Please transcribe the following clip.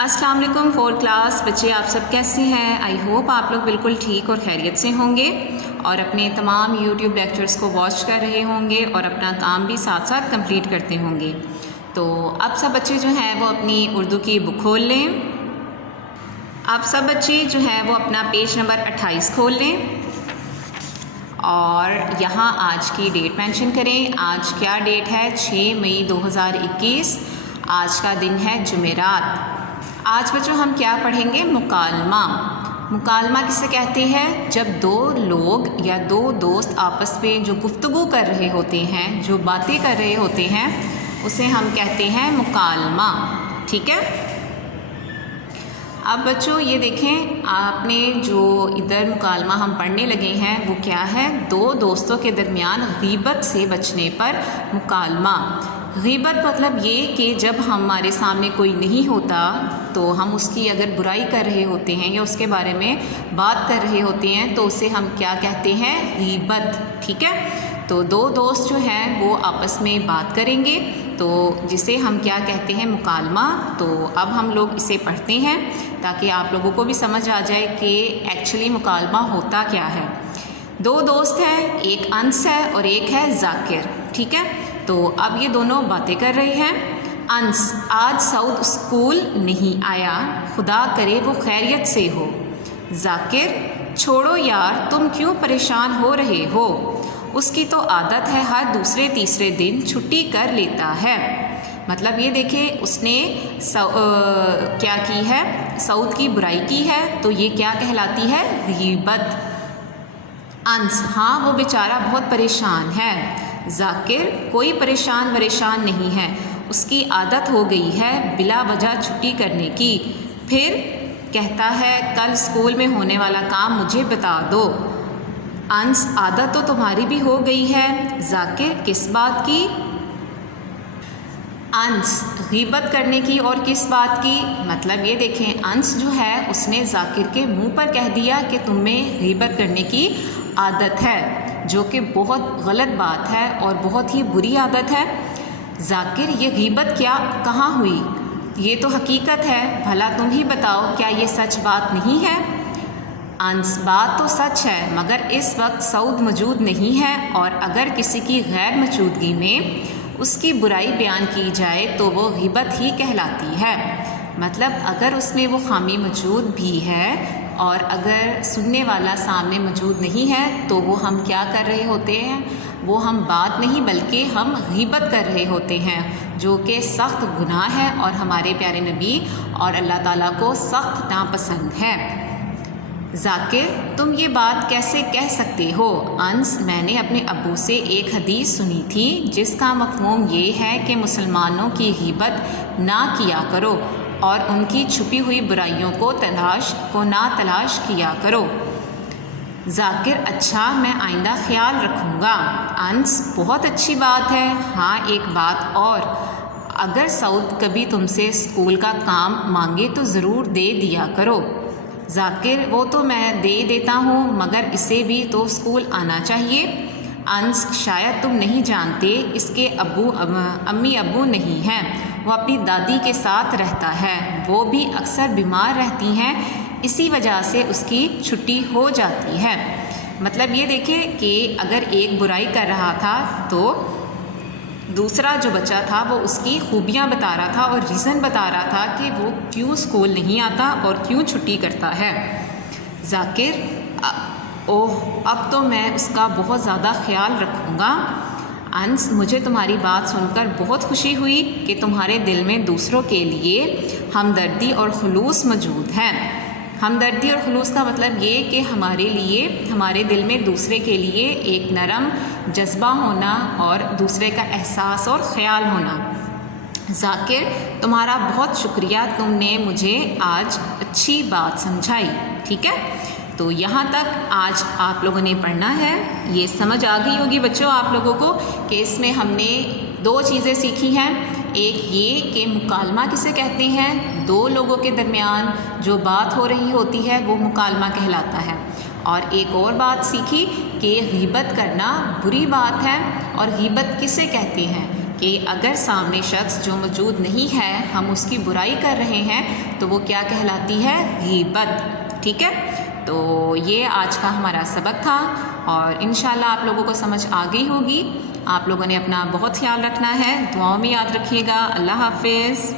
अस्सलाम वालेकुम 4th class बच्चे, आप सब कैसे हैं। आई होप आप लोग बिल्कुल ठीक और खैरियत से होंगे और अपने तमाम यूट्यूब लेक्चर्स को वॉच कर रहे होंगे और अपना काम भी साथ साथ कंप्लीट करते होंगे। तो अब सब बच्चे जो हैं वो अपनी उर्दू की बुक खोल लें। अब सब बच्चे जो हैं वो अपना पेज नंबर 28 खोल लें और यहाँ आज की डेट मेंशन करें। आज क्या डेट है? 6 मई 2021। आज का दिन है जुमेरात। आज बच्चों हम क्या पढ़ेंगे? मुकालमा। मुकालमा किसे कहते हैं? जब दो लोग या दो दोस्त आपस में जो गुफ्तगू कर रहे होते हैं, जो बातें कर रहे होते हैं, उसे हम कहते हैं मुकालमा। ठीक है। अब बच्चों ये देखें, आपने जो इधर मुकालमा हम पढ़ने लगे हैं वो क्या है? दो दोस्तों के दरमियान गीबत से बचने पर मुकालमा। गीबत मतलब ये कि जब हमारे सामने कोई नहीं होता तो हम उसकी अगर बुराई कर रहे होते हैं या उसके बारे में बात कर रहे होते हैं तो उसे हम क्या कहते हैं? गीबत। ठीक है। तो दो दोस्त जो हैं वो आपस में बात करेंगे तो जिसे हम क्या कहते हैं? मुकालमा। तो अब हम लोग इसे पढ़ते हैं ताकि आप लोगों को भी समझ आ जाए कि एक्चुअली मुकालमा होता क्या है। दो दोस्त हैं, एक अंस है और एक है जाकिर। ठीक है। तो अब ये दोनों बातें कर रहे हैं। अंस, आज सऊद स्कूल नहीं आया, खुदा करे वो खैरियत से हो। जाकिर, छोड़ो यार, तुम क्यों परेशान हो रहे हो? उसकी तो आदत है हर दूसरे तीसरे दिन छुट्टी कर लेता है। मतलब ये देखें, उसने क्या की है? सऊद की बुराई की है तो ये क्या कहलाती है? गीबत। अंस, हाँ वो बेचारा बहुत परेशान है। जाकिर, कोई परेशान नहीं है, उसकी आदत हो गई है बिला वजह छुट्टी करने की। फिर कहता है कल स्कूल में होने वाला काम मुझे बता दो। अंस, आदत तो तुम्हारी भी हो गई है। जाकिर, किस बात की? अंस, गीबत करने की। और किस बात की? मतलब ये देखें, अंस जो है उसने जाकिर के मुंह पर कह दिया कि तुम्हें गीबत करने की आदत है, जो कि बहुत गलत बात है और बहुत ही बुरी आदत है। जाकिर, ये गीबत क्या कहाँ हुई? ये तो हकीकत है, भला तुम ही बताओ, क्या ये सच बात नहीं है? अंस, बात तो सच है मगर इस वक्त सऊद मौजूद नहीं है और अगर किसी की गैर मौजूदगी में उसकी बुराई बयान की जाए तो वो गीबत ही कहलाती है। मतलब अगर उसमें वो खामी मौजूद भी है और अगर सुनने वाला सामने मौजूद नहीं है तो वो हम क्या कर रहे होते हैं? वो हम बात नहीं बल्कि हम गीबत कर रहे होते हैं, जो कि सख्त गुनाह है और हमारे प्यारे नबी और अल्लाह ताला को सख्त नापसंद है। जाकिर, तुम ये बात कैसे कह सकते हो? अंस, मैंने अपने अब्बू से एक हदीस सुनी थी जिसका मफ़हूम ये है कि मुसलमानों की गीबत ना किया करो और उनकी छुपी हुई बुराइयों को ना तलाश किया करो। जाकिर, अच्छा मैं आइंदा ख्याल रखूँगा। अंस, बहुत अच्छी बात है। हाँ एक बात और, अगर सऊद कभी तुमसे स्कूल का काम मांगे तो ज़रूर दे दिया करो। जाकिर, वो तो मैं दे देता हूँ मगर इसे भी तो स्कूल आना चाहिए। अंस, शायद तुम नहीं जानते, इसके अम्मी अब्बू नहीं हैं, वो अपनी दादी के साथ रहता है, वो भी अक्सर बीमार रहती हैं, इसी वजह से उसकी छुट्टी हो जाती है। मतलब ये देखें कि अगर एक बुराई कर रहा था तो दूसरा जो बच्चा था वो उसकी खूबियाँ बता रहा था और रीज़न बता रहा था कि वो क्यों स्कूल नहीं आता और क्यों छुट्टी करता है। जाकिर, ओह अब तो मैं उसका बहुत ज़्यादा ख्याल रखूँगा। अंस, मुझे तुम्हारी बात सुनकर बहुत खुशी हुई कि तुम्हारे दिल में दूसरों के लिए हमदर्दी और खुलूस मौजूद है। हमदर्दी और खुलूस का मतलब ये कि हमारे लिए, हमारे दिल में दूसरे के लिए एक नरम जज्बा होना और दूसरे का एहसास और ख़याल होना। जाकिर, तुम्हारा बहुत शुक्रिया, तुमने मुझे आज अच्छी बात समझाई। ठीक है। तो यहाँ तक आज आप लोगों ने पढ़ना है। ये समझ आ गई होगी बच्चों आप लोगों को कि इसमें हमने दो चीज़ें सीखी हैं। एक ये कि मुकालमा किसे कहते हैं? दो लोगों के दरमियान जो बात हो रही होती है वो मुकालमा कहलाता है। और एक और बात सीखी कि गीबत करना बुरी बात है। और गीबत किसे कहते हैं? کہ اگر سامنے شخص جو موجود نہیں ہے ہم اس کی برائی کر رہے ہیں تو وہ کیا کہلاتی ہے؟ غیبت. ٹھیک ہے، تو یہ آج کا ہمارا سبق تھا اور انشاءاللہ آپ لوگوں کو سمجھ آ گئی ہوگی. آپ لوگوں نے اپنا بہت خیال رکھنا ہے، دعاؤں میں یاد رکھیے گا. اللہ حافظ.